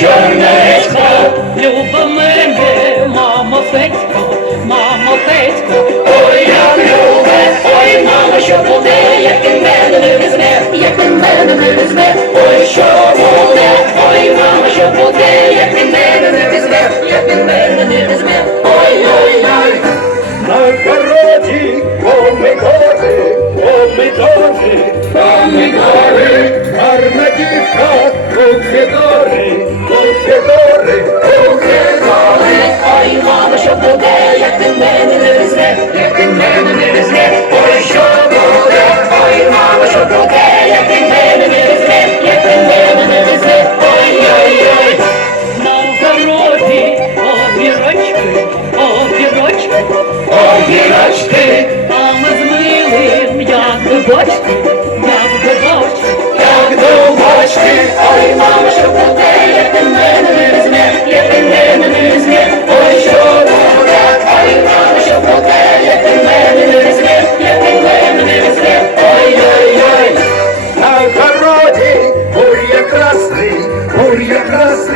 чорнецька, люба мене, мамо Федько, мамо Федько, ой, як любе, ой, мамо, що буде, як ти мене не візьме, як ти мене не візьме, ой, що буде, ой, мамо, що буде, як ти мене не візьме, як ти мене не візьме, ой, ой, ой. На городі помидори, помидори, Помідори, гарна дівка, помидори, помидори, помідори, ой, мамо, що буде, як ти мене не візьме, як ти мене не візьме, ой, що буде, ой, мамо, що буде, як ти мене не візьме, як ти мене не візьме, ой, ой, ой. На городі огірочки, огірочки, огірочки, а ми з милим, як дубочки, як дубочки, як дубочки, ой, мамо, що буде, як ти мене не візьме, як ти мене не візьме, ой, що буде, ой, мамо, що буде, як ти мене не візьме, як ти мене не візьме, ой, ой, ой. на городі бур'я красний, бур'я красний.